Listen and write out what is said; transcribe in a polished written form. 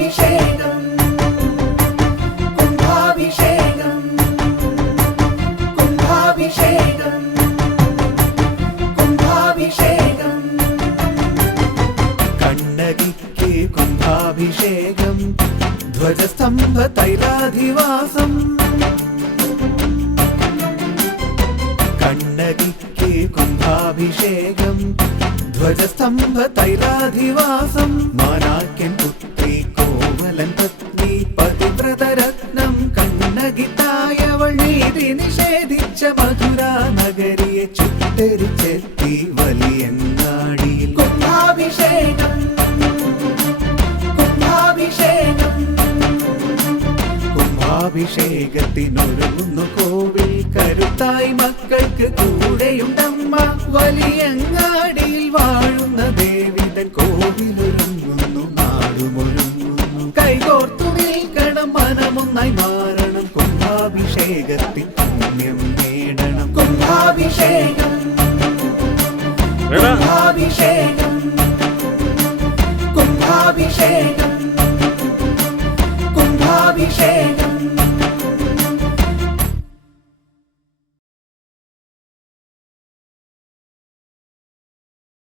കുംഭാഭിഷേകം കുംഭാഭിഷേകം കുംഭാഭിഷേകം കുംഭാഭിഷേകം കണ്ണകിക്ക് കുംഭാഭിഷേകം ധ്വജസ്തംഭ തൈലാധിവാസം കണ്ണകിക്ക് കുംഭാഭിഷേകം ധ്വജസ്തംഭ തൈലാധിവാസം മാനാക്യൻ പുത്രി കോവലൻ പത്നി പതിവ്രതരത്നം കണ്ണകിത്തായവൾ നീതി നിഷേധിച്ച മധുരാ നഗരിയെ ചുട്ടരിച്ചെത്തി വലിയങ്ങാടിയിൽ കുംഭാഭിഷേകം കുംഭാഭിഷേകം കുംഭാഭിഷേകത്തിനൊരുങ്ങുന്നു കോവിൽ കരുത്തായി മക്കൾക്ക് കൂടെയുണ്ടമ്മ വലിയങ്ങാടിയിൽ വാഴുന്ന ദേവിതൻ കോവിലൊരുങ്ങുന്നു നാടുമൊരുങ്ങുന്നു കൈകോർത്തു നിൽക്കണം മനമൊന്നായി മാറണം കുംഭാഭിഷേകത്തിൽ പുണ്യം നേടണം കുംഭാഭിഷേകം കുംഭാഭിഷേകം